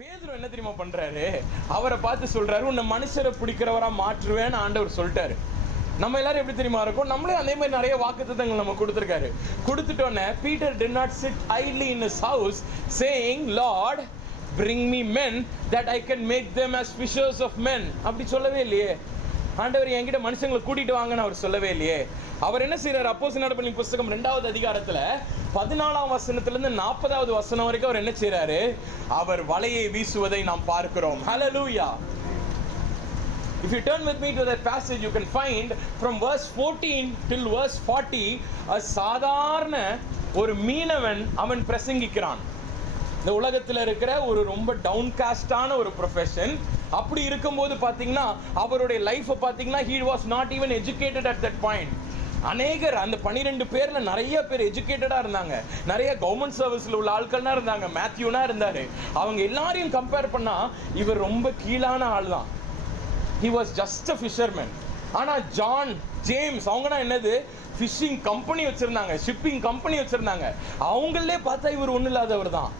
பேதுரு என்ன தெரியுமா பண்றாரு? அவரை பார்த்து சொல்றாரு, உன்னை மனுஷரை பிடிக்கிறவரா மாற்றுவேன்னு ஆண்டவர் சொல்லிட்டாரு. நம்ம எல்லாரும் எப்படி தெரியுமா இருக்கும்? நம்மளே அதே மாதிரி நிறைய வாக்குத்தத்தங்கள் நம்ம கொடுத்துருக்காரு. கொடுத்துட்டோன்னே Peter did not sit idly in his house saying, Lord, bring me men that I can make them as fishers of men. அப்படி சொல்லவே இல்லையே. ஆண்டவர் என்கிட்ட மனுஷங்களை கூட்டிட்டு வாங்கன்னு அவர் சொல்லவே இல்லையே. அவர் என்ன செய்யறாரு? அப்போஸ்தலர் நடபடிகளின் புத்தகம் 2வது அதிகாரத்துல 14ஆம் வசனத்திலிருந்து 40வது வசனம் வரைக்கும் அவர் என்ன செய்யறாரு? அவர் வலையை வீசுவதை நாம் பார்க்கிறோம். ஹல்லேலூயா. If you turn with me to that passage, you can find from verse 14 till verse 40 a சாதாரண ஒரு மீனவன் அவன் பிரசங்கிக்கிறான். இந்த உலகத்தில் இருக்கிற ஒரு ரொம்ப டவுன் காஸ்டான ஒரு ப்ரொஃபஷன். அப்படி இருக்கும்போது பார்த்தீங்கன்னா அவருடைய லைஃப்பை பார்த்தீங்கன்னா he was not even educated at that point. அநேகர் அந்த 12 பேர்ல நிறைய பேர் எஜுகேட்டடாக இருந்தாங்க. நிறைய கவர்மெண்ட் சர்வீஸில் உள்ள ஆட்கள்னா இருந்தாங்க. மேத்யூனா இருந்தார். அவங்க எல்லாரையும் கம்பேர் பண்ணால் இவர் ரொம்ப கீழான ஆள் தான். He was just a fisherman. ஆனால் ஜான், ஜேம்ஸ் அவங்கன்னா என்னது? ஃபிஷிங் கம்பெனி வச்சுருந்தாங்க, ஷிப்பிங் கம்பெனி வச்சுருந்தாங்க. அவங்களே பார்த்தா இவர் ஒன்றும் இல்லாதவர் தான்.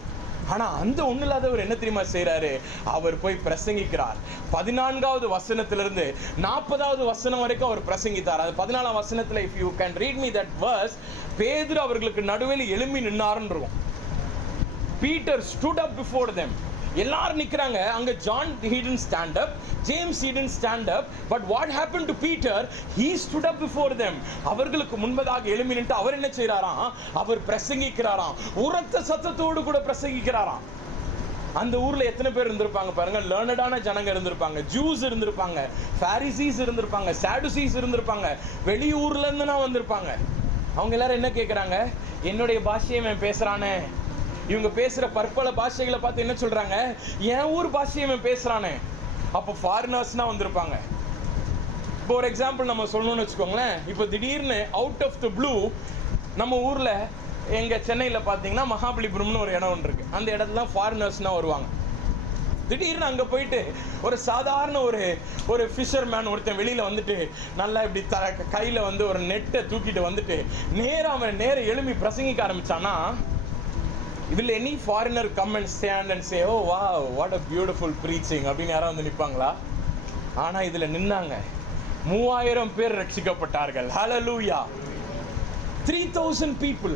ஆனால் அந்த ஒன்றும் இல்லாதவர் என்ன தெரியுமா செய்கிறாரு? அவர் போய் பிரசங்கிக்கிறார். 14வது வசனத்திலிருந்து 40வது வசனம் வரைக்கும் அவர் பிரசங்கித்தார். அது 14ஆம் வசனத்தில் if you can read me that verse, பேதுரு அவர்களுக்கு நடுவில் எழும்பி நின்னாருன்னு இருக்கும். Peter stood up before them. எல்லாரும் நிற்கிறாங்க. அங்கே John he didn't stand up, James he didn't stand up, but what happened to Peter? He stood up before them. அவர்களுக்கு முன்பதாக எழும்பி நின்று அவர் என்ன செய்கிறாராம்? அவர் பிரசங்கிக்கிறாராம். உரத்த சத்தத்தோடு கூட பிரசங்கிக்கிறாராம். அந்த ஊரில் எத்தனை பேர் இருந்திருப்பாங்க பாருங்க. லேர்னடான ஜனங்க இருந்திருப்பாங்க, ஜூஸ் இருந்திருப்பாங்க, பாரிசீஸ் இருந்திருப்பாங்க, சாடுசீஸ் இருந்திருப்பாங்க, வெளியூர்லேருந்து நான் வந்திருப்பாங்க. அவங்க எல்லாரும் என்ன கேட்குறாங்க? என்னுடைய பாஷையை அவன் பேசுகிறானே. இவங்க பேசுகிற பற்பல பாஷைகளை பார்த்து என்ன சொல்கிறாங்க? என் ஊர் பாஷையை அவன் பேசுகிறானே. அப்போ ஃபாரினர்ஸ்னால் வந்திருப்பாங்க. இப்போ ஒரு எக்ஸாம்பிள் நம்ம சொல்லணும்னு வச்சுக்கோங்களேன். இப்போ திடீர்னு அவுட் ஆஃப் த ப்ளூ நம்ம ஊரில் எங்கள் சென்னையில் பார்த்தீங்கன்னா மகாபலிபுரம்னு ஒரு இடம் ஒன்று இருக்குது. அந்த இடத்துல ஃபாரினர்ஸ்னால் வருவாங்க. திடீர்னு அங்கே போயிட்டு ஒரு சாதாரண ஒரு ஃபிஷர்மேன் ஒருத்தன் வெளியில் வந்துட்டு நல்லா இப்படி கையில் வந்து ஒரு நெட்டை தூக்கிட்டு வந்துட்டு அவன் எழும்பி பிரசங்கிக்க ஆரம்பித்தான்னா, will any foreigner come and stand and say, oh wow, what a beautiful preaching அப்படின்னு யாராவது வந்து நிற்பாங்களா? ஆனால் இதில் நின்னாங்க. 3000 பேர் ரட்சிக்கப்பட்டார்கள். Hallelujah. 3000 people.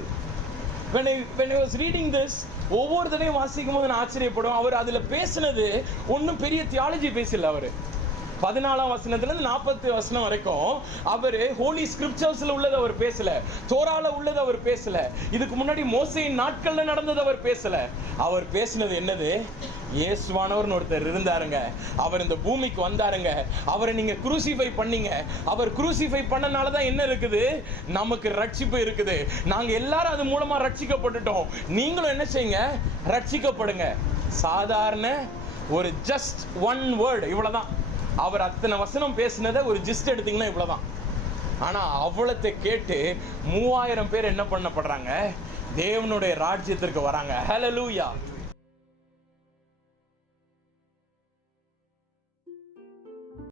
When I was reading this, ஒவ்வொரு தடையும் வாசிக்கும் போது நான் ஆச்சரியப்படும். அவர் அதில் பேசினது ஒன்றும் பெரிய தியாலஜி பேசல. அவர் 14ஆம் வசனத்திலிருந்து 40 வசனம் வரைக்கும் அவர் ஹோலி ஸ்கிரிப்சர்ஸ்ல உள்ளது அவர் பேசல, தோரால உள்ளது அவர் பேசல, இதுக்கு முன்னாடி மோசேயின் நாட்கள்ல நடந்தது அவர் பேசல. அவர் பேசினது என்னது? இயேசுவானவர்னு ஒருத்தர் இருந்தாருங்க. அவர் இந்த பூமிக்கு வந்தாருங்க. அவரை நீங்க குரூசிஃபை பண்ணீங்க. அவர் குரூசிஃபை பண்ணனால தான் என்ன இருக்குது? நமக்கு ரட்சிப்பு இருக்குது. நாங்க எல்லாரும் அது மூலமா ரட்சிக்கப்பட்டுட்டோம். நீங்களும் என்ன செய்யுங்க? ரட்சிக்கப்படுங்க. சாதாரண ஒரு ஜஸ்ட் ஒன் வேர்டு, இவ்வளவுதான். அவர் அத்தனை வசனம் பேசினதை ஒரு ஜிஸ்ட் எடுத்தீங்கன்னா இவ்வளவுதான். ஆனா அவ்வளத்தை கேட்டு 3000 பேர் என்ன பண்ணப்படுறாங்க? தேவனுடைய ராஜ்யத்திற்கு வராங்க. ஹல்லேலூயா.